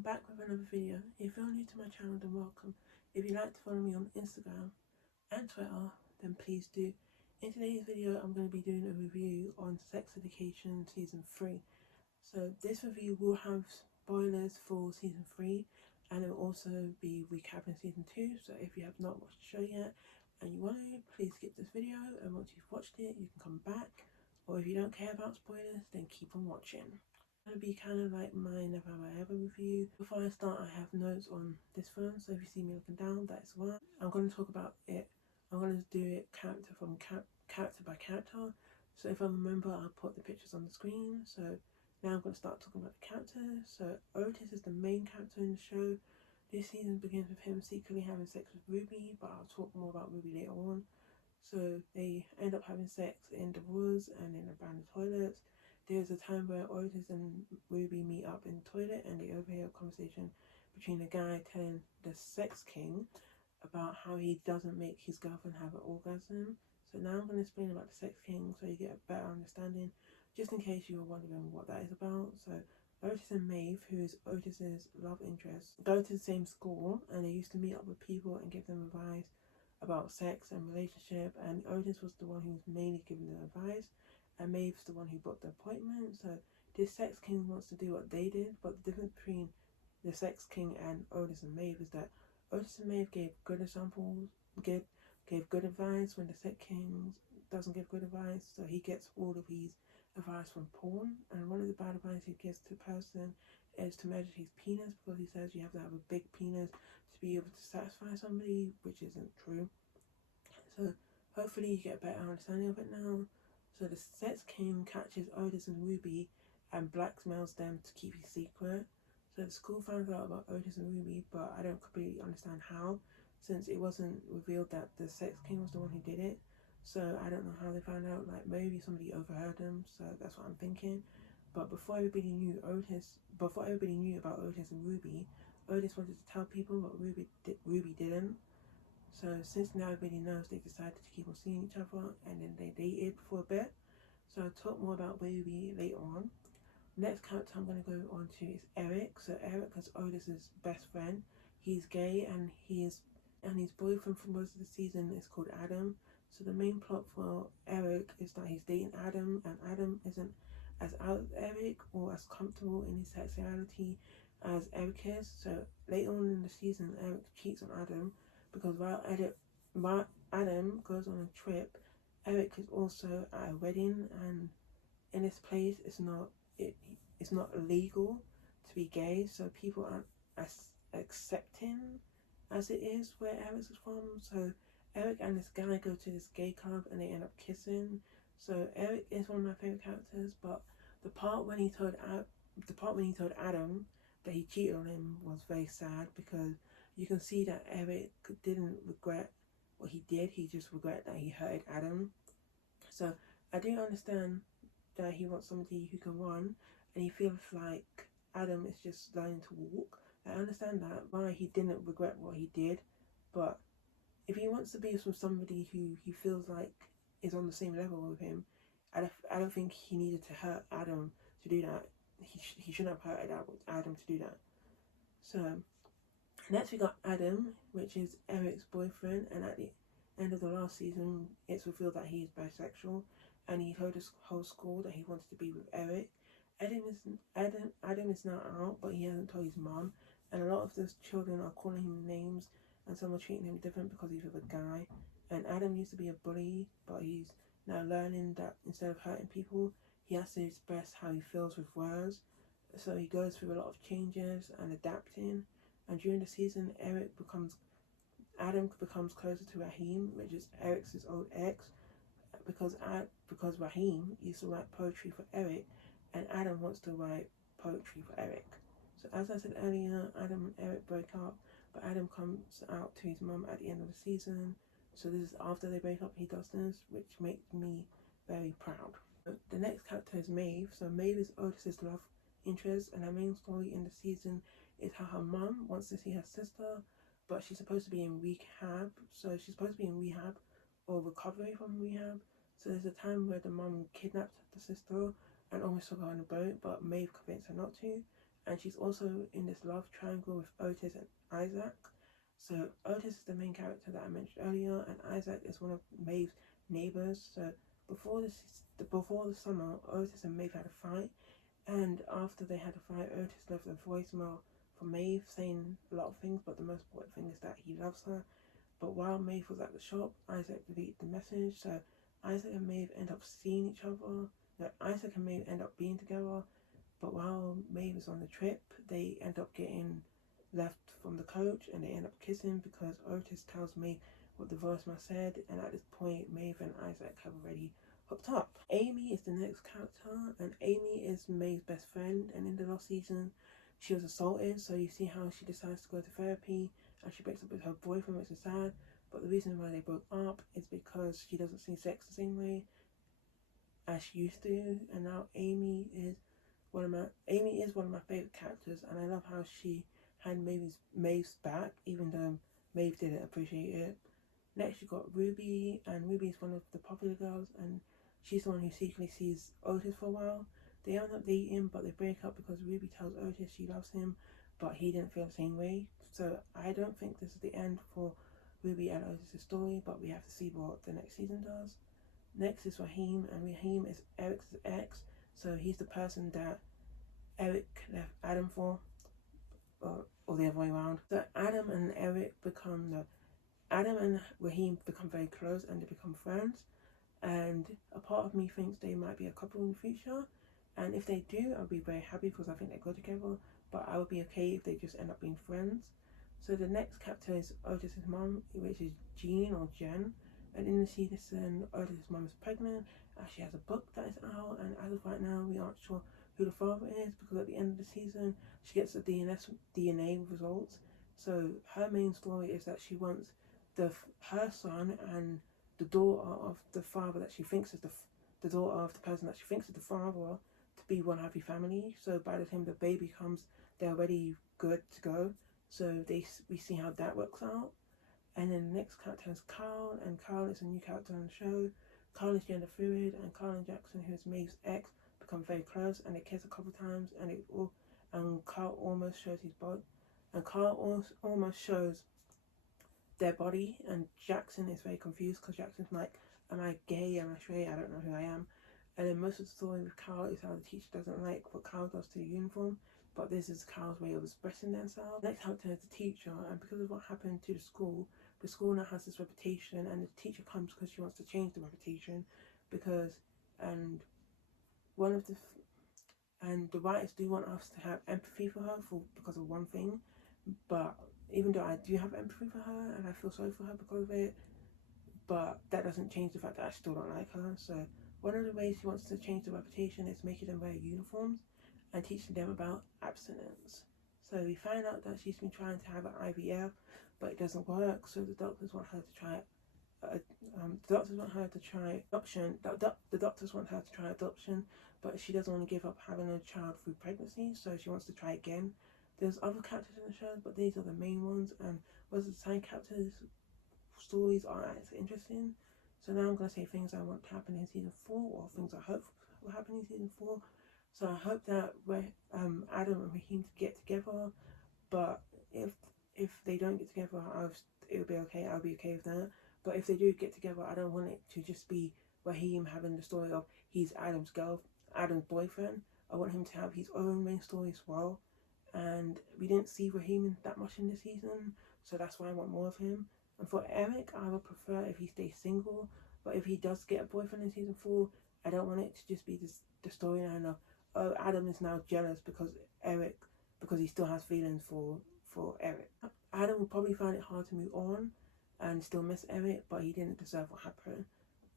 I'm back with another video. If you're new to my channel, then welcome. If you'd like to follow me on Instagram and Twitter, then please do. In today's video, I'm going to be doing a review on Sex Education Season 3. So this review will have spoilers for Season 3 and it will also be recapping Season 2. So if you have not watched the show yet and you want to, please skip this video, and once you've watched it, you can come back. Or if you don't care about spoilers, then keep on watching. Gonna be kind of like my Never Have I Ever review. Before I start, I have notes on this phone, so if you see me looking down, that's why. I'm going to talk about it. I'm going to do it character by character. So if I remember, I'll put the pictures on the screen. So now I'm going to start talking about the characters. So Otis is the main character in the show. This season begins with him secretly having sex with Ruby, but I'll talk more about Ruby later on. So they end up having sex in the woods and in abandoned toilets. There's a time where Otis and Ruby meet up in the toilet and they overhear a conversation between a guy telling the sex king about how he doesn't make his girlfriend have an orgasm. So now I'm going to explain about the sex king so you get a better understanding, just in case you were wondering what that is about. So Otis and Maeve, who is Otis's love interest, go to the same school and they used to meet up with people and give them advice about sex and relationship, and Otis was the one who was mainly giving the advice and Maeve's the one who booked the appointment. So this sex king wants to do what they did, but the difference between the sex king and Otis and Maeve is that Otis and Maeve gave good examples, gave good advice, when the sex king doesn't give good advice. So he gets all of his advice from porn, and one of the bad advice he gives to the person is to measure his penis, because he says you have to have a big penis to be able to satisfy somebody, which isn't true. So hopefully you get a better understanding of it now. So the sex king catches Otis and Ruby and blackmails them to keep his secret. So the school finds out about Otis and Ruby, but I don't completely understand how, since it wasn't revealed that the sex king was the one who did it. So I don't know how they found out, like maybe somebody overheard them, so that's what I'm thinking. But before everybody knew about Otis and Ruby, Otis wanted to tell people, but Ruby didn't. So since now everybody knows, they decided to keep on seeing each other, and then they dated for a bit. So I'll talk more about Ruby later on. Next character I'm going to go on to is Eric. So Eric is Otis's best friend. He's gay and his boyfriend for most of the season is called Adam. So the main plot for Eric is that he's dating Adam, and Adam isn't as out as Eric or as comfortable in his sexuality as Eric is. So later on in the season, Eric cheats on Adam, because while Adam goes on a trip, Eric is also at a wedding, and in this place it's not illegal to be gay, so people aren't as accepting as it is where Eric is from. So Eric and this guy go to this gay club and they end up kissing. So Eric is one of my favorite characters, but the part when he told Adam that he cheated on him was very sad, because you can see that Eric didn't regret what he did, he just regret that he hurt Adam. So I do understand that he wants somebody who can run, and he feels like Adam is just learning to walk. I understand that, why he didn't regret what he did, but if he wants to be with somebody who he feels like is on the same level with him, I don't think he needed to hurt Adam to do that. He shouldn't have hurt Adam to do that. So next we got Adam, which is Eric's boyfriend, and at the end of the last season it's revealed that he is bisexual, and he told his whole school that he wanted to be with Eric. Adam is now out, but he hasn't told his mom, and a lot of those children are calling him names, and some are treating him different because he's with a guy. And Adam used to be a bully, but he's now learning that instead of hurting people, he has to express how he feels with words. So he goes through a lot of changes and adapting, and during the season Adam becomes closer to Raheem, which is Eric's old ex, because Raheem used to write poetry for Eric, and Adam wants to write poetry for Eric. So as I said earlier, Adam and Eric break up, but Adam comes out to his mum at the end of the season. So this is after they break up, he does this, which makes me very proud. The next character is Maeve. So Maeve is Otis's love interest, and her main story in the season is how her mum wants to see her sister, but she's supposed to be in rehab. So she's supposed to be in rehab or recovery from rehab. So there's a time where the mum kidnapped the sister and almost took her on a boat, but Maeve convinced her not to. and she's also in this love triangle with Otis and Isaac. So Otis is the main character that I mentioned earlier, and Isaac is one of Maeve's neighbors. So before the summer, Otis and Maeve had a fight, and after they had a fight, Otis left a voicemail for Maeve saying a lot of things, but the most important thing is that he loves her. But while Maeve was at the shop, Isaac deleted the message, so Isaac and Maeve end up seeing each other. No, Isaac and Maeve end up being together, but while Maeve is on the trip, they end up getting left from the coach and they end up kissing because Otis tells Maeve what the voicemail said, and at this point, Maeve and Isaac have already hooked up. Amy is the next character, and Amy is Maeve's best friend, and in the last season, she was assaulted, so you see how she decides to go to therapy, and she breaks up with her boyfriend, which is sad, but the reason why they broke up is because she doesn't see sex the same way as she used to, and now Amy is one of my favorite characters, and I love how she had Maeve's back, even though Maeve didn't appreciate it. Next, you got Ruby, and Ruby is one of the popular girls, and she's the one who secretly sees Otis for a while. They end up dating, but they break up because Ruby tells Otis she loves him, but he didn't feel the same way. So I don't think this is the end for Ruby and Otis' story, but we have to see what the next season does. Next is Raheem, and Raheem is Eric's ex, so he's the person that Eric left Adam for, or the other way around. So Adam and Raheem become very close and they become friends, and a part of me thinks they might be a couple in the future, and if they do, I'll be very happy because I think they go together, but I would be okay if they just end up being friends. So the next character is Otis' mum, which is Jean or Jen, and in the season, Otis' mum is pregnant, and she has a book that is out, and as of right now, we aren't sure who the father is, because at the end of the season, she gets the DNA results. So her main story is that she wants her son and the daughter of the father that she thinks is the daughter of the person that she thinks is the father to be one happy family. So by the time the baby comes, they're already good to go. So we see how that works out. And then the next character is Carl, and Carl is a new character on the show. Carl is gender fluid, and Carl and Jackson, who is Maeve's ex, become very close, and they kiss a couple times, and Carl almost shows his body, and Carl almost shows their body, and Jackson is very confused because Jackson's like, am I gay, am I straight, I don't know who I am. And then most of the story with Carl is how the teacher doesn't like what Carl does to the uniform, but this is Carl's way of expressing themselves. Next character is the teacher, and because of what happened to the school now has this reputation, and the teacher comes because she wants to change the reputation, because the writers do want us to have empathy for her because of one thing, but even though I do have empathy for her and I feel sorry for her because of it, but that doesn't change the fact that I still don't like her. So one of the ways she wants to change the reputation is making them wear uniforms and teaching them about abstinence. So we find out that she's been trying to have an IVF, but it doesn't work, so the doctors want her to try adoption. The doctors want her to try adoption, but she doesn't want to give up having a child through pregnancy, so she wants to try again. There's other characters in the show, but these are the main ones, and most of the time characters' stories are interesting. So now I'm going to say things I want to happen in season 4, or things I hope will happen in season 4. So I hope that Adam and Raheem get together, but if they don't get together, it'll be okay. I'll be okay with that. But if they do get together, I don't want it to just be Raheem having the story of he's Adam's boyfriend. I want him to have his own main story as well. And we didn't see Raheem that much in this season, so that's why I want more of him. And for Eric, I would prefer if he stays single, but if he does get a boyfriend in season 4, I don't want it to just be the storyline of, oh, Adam is now jealous because he still has feelings for Eric. Adam will probably find it hard to move on and still miss Eric, but he didn't deserve what happened.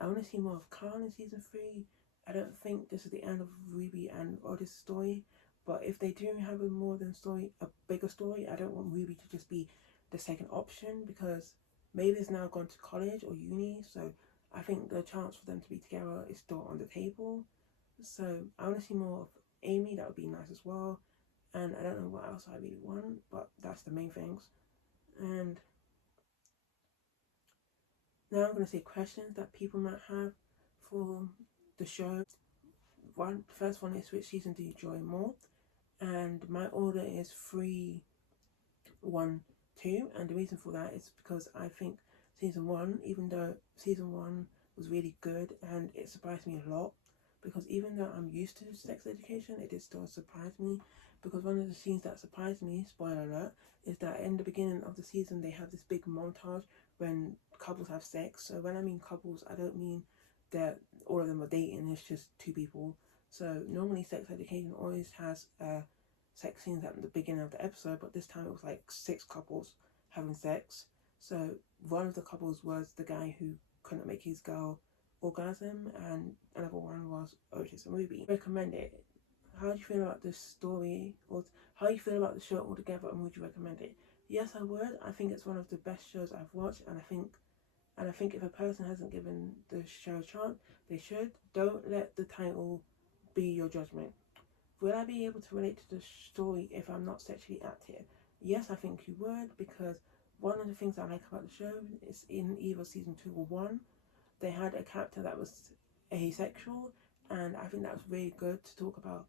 I want to see more of Carl in season 3. I don't think this is the end of Ruby and Otis' story, but if they do have a bigger story, I don't want Ruby to just be the second option, because Maeve is now gone to college or uni, so I think the chance for them to be together is still on the table. So I want to see more of Amy, that would be nice as well. And I don't know what else I really want, but that's the main things. And now I'm going to say questions that people might have for the show. The first one is, which season do you enjoy more? and my order is 3, 1, 2, and the reason for that is because I think season 1, even though season 1 was really good and it surprised me a lot, because even though I'm used to sex education, it did still surprise me, because one of the scenes that surprised me, spoiler alert, is that in the beginning of the season they have this big montage when couples have sex. So when I mean couples, I don't mean that all of them are dating, it's just 2 people. So normally sex education always has sex scenes at the beginning of the episode, but this time it was like 6 couples having sex. So one of the couples was the guy who couldn't make his girl orgasm, and another one was Otis and Meave. Recommend it. How do you feel about this story, or how do you feel about the show altogether, and would you recommend it? Yes, I would. I think it's one of the best shows I've watched, and I think if a person hasn't given the show a chance, they should. Don't let the title be your judgment. Will I be able to relate to the story if I'm not sexually active? Yes, I think you would, because one of the things I like about the show is in either season 2 or 1, they had a character that was asexual, and I think that was really good to talk about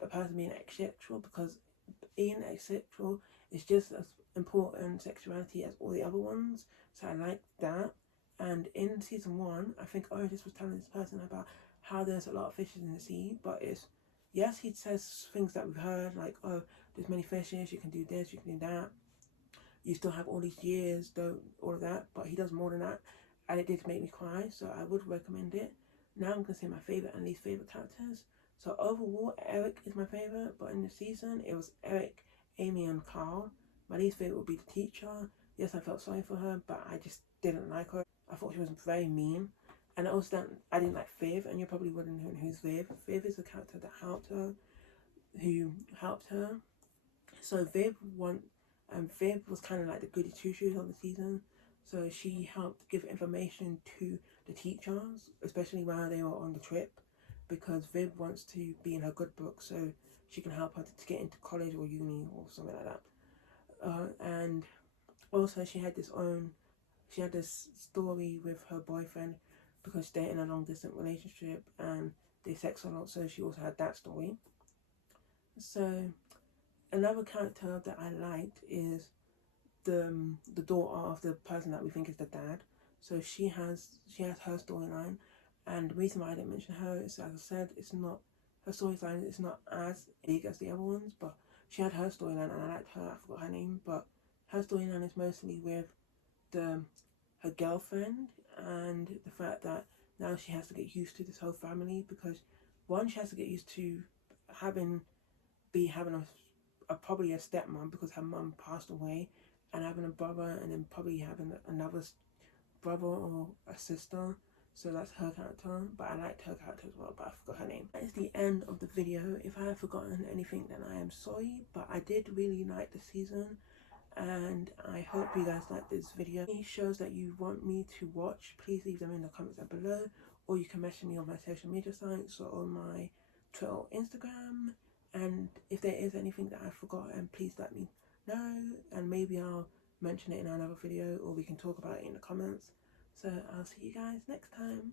a person being asexual, because being asexual is just as important sexuality as all the other ones. So I like that. And in season 1, I think Otis was telling this person about how there's a lot of fishes in the sea, but it's, yes, he says things that we've heard, like, oh, there's many fishes, you can do this, you can do that, you still have all these years, don't, all of that, but he does more than that, and it did make me cry, so I would recommend it. Now I'm going to say my favourite and least favourite characters. So overall, Eric is my favourite, but in the season, it was Eric, Amy and Carl. My least favourite would be the teacher. Yes, I felt sorry for her, but I just didn't like her. I thought she was very mean. And also, I didn't like Viv, and you're probably wondering who's Viv. Viv is the character that helped her, So Viv was kind of like the goody two-shoes of the season. So she helped give information to the teachers, especially while they were on the trip, because Viv wants to be in her good book so she can help her to get into college or uni or something like that. And also she had this story with her boyfriend, because they're in a long distance relationship and they sex a lot, so she also had that story. So another character that I liked is the daughter of the person that we think is the dad. So she has her storyline, and the reason why I didn't mention her is, as I said, her storyline is not as big as the other ones, but she had her storyline and I liked her. I forgot her name, but her storyline is mostly with her girlfriend, and the fact that now she has to get used to this whole family, because one, she has to get used to having probably a stepmom, because her mum passed away, and having a brother, and then probably having another brother or a sister. So that's her character, but I liked her character as well, but I forgot her name. That is the end of the video. If I have forgotten anything, then I am sorry, but I did really like the season, and I hope you guys like this video. Any shows that you want me to watch, please leave them in the comments down below, or you can message me on my social media sites, or on my Twitter or Instagram. And if there is anything that I've forgotten, please let me know, and maybe I'll mention it in another video, or we can talk about it in the comments. So I'll see you guys next time.